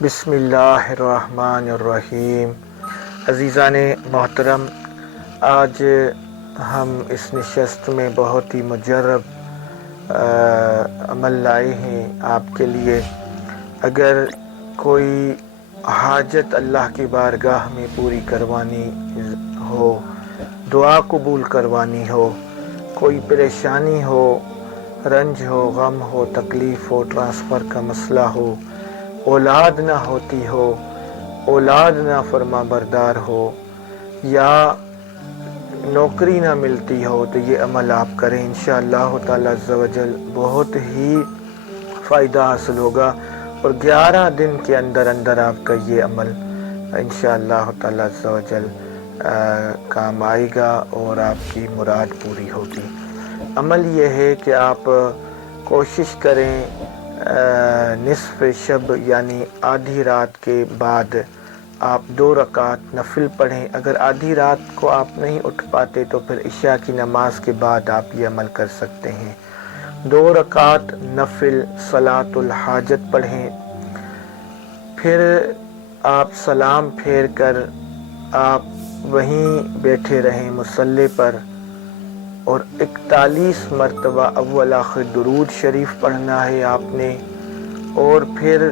بسم اللہ الرحمن الرحیم۔ عزیزان محترم، آج ہم اس نشست میں بہت ہی مجرب عمل لائے ہیں آپ کے لیے۔ اگر کوئی حاجت اللہ کی بارگاہ میں پوری کروانی ہو، دعا قبول کروانی ہو، کوئی پریشانی ہو، رنج ہو، غم ہو، تکلیف ہو، ٹرانسفر کا مسئلہ ہو، اولاد نہ ہوتی ہو، اولاد نہ فرما بردار ہو، یا نوکری نہ ملتی ہو، تو یہ عمل آپ کریں، انشاءاللہ تعالی عز و جل بہت ہی فائدہ حاصل ہوگا، اور 11 دن کے اندر اندر آپ کا یہ عمل انشاءاللہ تعالی عز و جل کام آئے گا اور آپ کی مراد پوری ہوگی۔ عمل یہ ہے کہ آپ کوشش کریں نصف شب یعنی آدھی رات کے بعد آپ 2 رکعت نفل پڑھیں۔ اگر آدھی رات کو آپ نہیں اٹھ پاتے تو پھر عشاء کی نماز کے بعد آپ یہ عمل کر سکتے ہیں۔ 2 رکعت نفل صلاۃ الحاجت پڑھیں، پھر آپ سلام پھیر کر آپ وہیں بیٹھے رہیں مصلی پر، اور 41 مرتبہ اول آخر درود شریف پڑھنا ہے آپ نے، اور پھر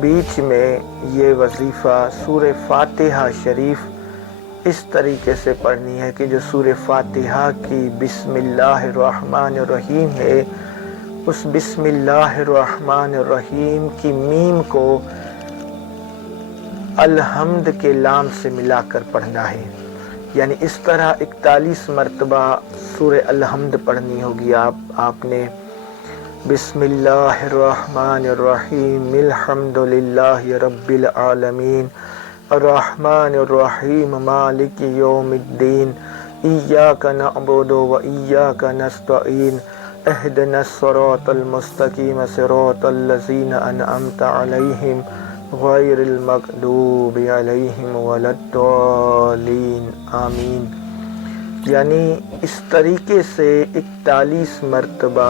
بیچ میں یہ وظیفہ سورہ فاتحہ شریف اس طریقے سے پڑھنی ہے کہ جو سورہ فاتحہ کی بسم اللہ الرحمن الرحیم ہے، اس بسم اللہ الرحمن الرحیم کی میم کو الحمد کے لام سے ملا کر پڑھنا ہے، یعنی اس طرح 41 مرتبہ سورہ الحمد پڑھنی ہوگی آپ نے۔ بسم اللہ الرحمن الرحیم الحمد للہ رب العالمین الرحمن الرحیم مالک یوم الدین ایاک نعبد و ایاک نستعین اہدنا الصراط المستقیم صراط الذین انعمت علیہم غیر المغضوب علیہم ولا الضالین آمین۔ یعنی اس طریقے سے 41 مرتبہ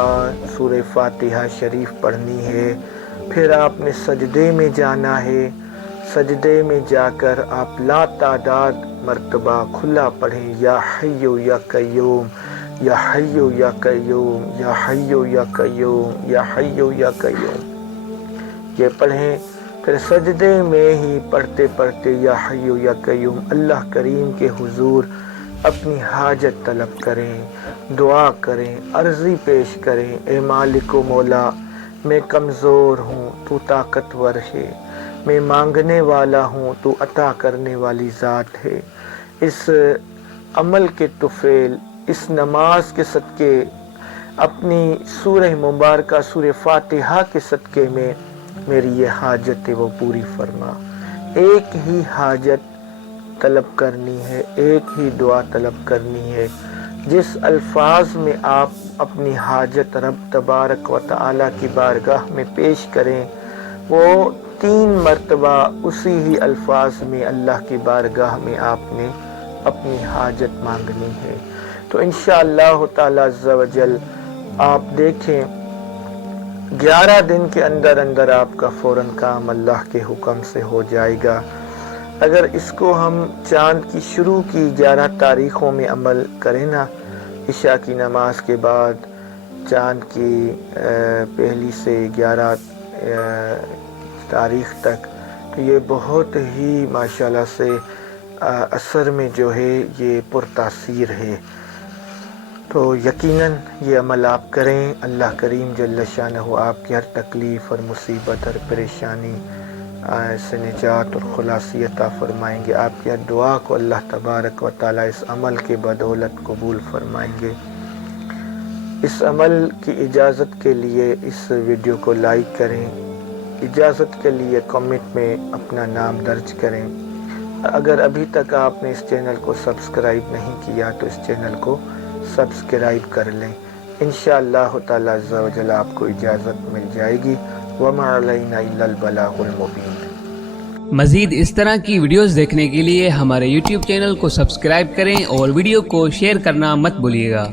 سورہ فاتحہ شریف پڑھنی ہے۔ پھر آپ نے سجدے میں جانا ہے، سجدے میں جا کر آپ لا تعداد مرتبہ کھلا پڑھیں، یا حیو یا قیوم یا حیو یا قیوم یا حیو یا قیوم یا حیو یا قیوم، یہ پڑھیں۔ پھر سجدے میں ہی پڑھتے پڑھتے یا حیو یا قیوم اللہ کریم کے حضور اپنی حاجت طلب کریں، دعا کریں، عرضی پیش کریں۔ اے مالک و مولا، میں کمزور ہوں، تو طاقتور ہے، میں مانگنے والا ہوں، تو عطا کرنے والی ذات ہے۔ اس عمل کے طفیل، اس نماز کے صدقے، اپنی سورہ مبارکہ سورہ فاتحہ کے صدقے میں میری یہ حاجت ہے وہ پوری فرما۔ ایک ہی حاجت طلب کرنی ہے، ایک ہی دعا طلب کرنی ہے۔ جس الفاظ میں آپ اپنی حاجت رب تبارک و تعالی کی بارگاہ میں پیش کریں، وہ 3 مرتبہ اسی ہی الفاظ میں اللہ کی بارگاہ میں آپ نے اپنی حاجت مانگنی ہے۔ تو انشاءاللہ تعالی عز و جل آپ دیکھیں 11 دن کے اندر اندر آپ کا فوراً کام اللہ کے حکم سے ہو جائے گا۔ اگر اس کو ہم چاند کی شروع کی 11 تاریخوں میں عمل کریں نا، عشاء کی نماز کے بعد چاند کی پہلی سے 11 تاریخ تک، تو یہ بہت ہی ماشاءاللہ سے اثر میں جو ہے یہ پرتاثیر ہے۔ تو یقیناً یہ عمل آپ کریں، اللہ کریم جل شانہ آپ کی ہر تکلیف اور مصیبت، ہر پریشانی سے نجات اور خلاصی عطا فرمائیں گے۔ آپ کی ہر دعا کو اللہ تبارک و تعالی اس عمل کے بدولت قبول فرمائیں گے۔ اس عمل کی اجازت کے لیے اس ویڈیو کو لائک کریں، اجازت کے لیے کمنٹ میں اپنا نام درج کریں۔ اگر ابھی تک آپ نے اس چینل کو سبسکرائب نہیں کیا تو اس چینل کو سبسکرائب کر لیں۔ انشاءاللہ تعالی عز و جل آپ کو اجازت مل جائے گی۔ وما علینا الا البلاغ المبین۔ مزید اس طرح کی ویڈیوز دیکھنے کے لیے ہمارے YouTube چینل کو سبسکرائب کریں اور ویڈیو کو شیئر کرنا مت بھولیے گا۔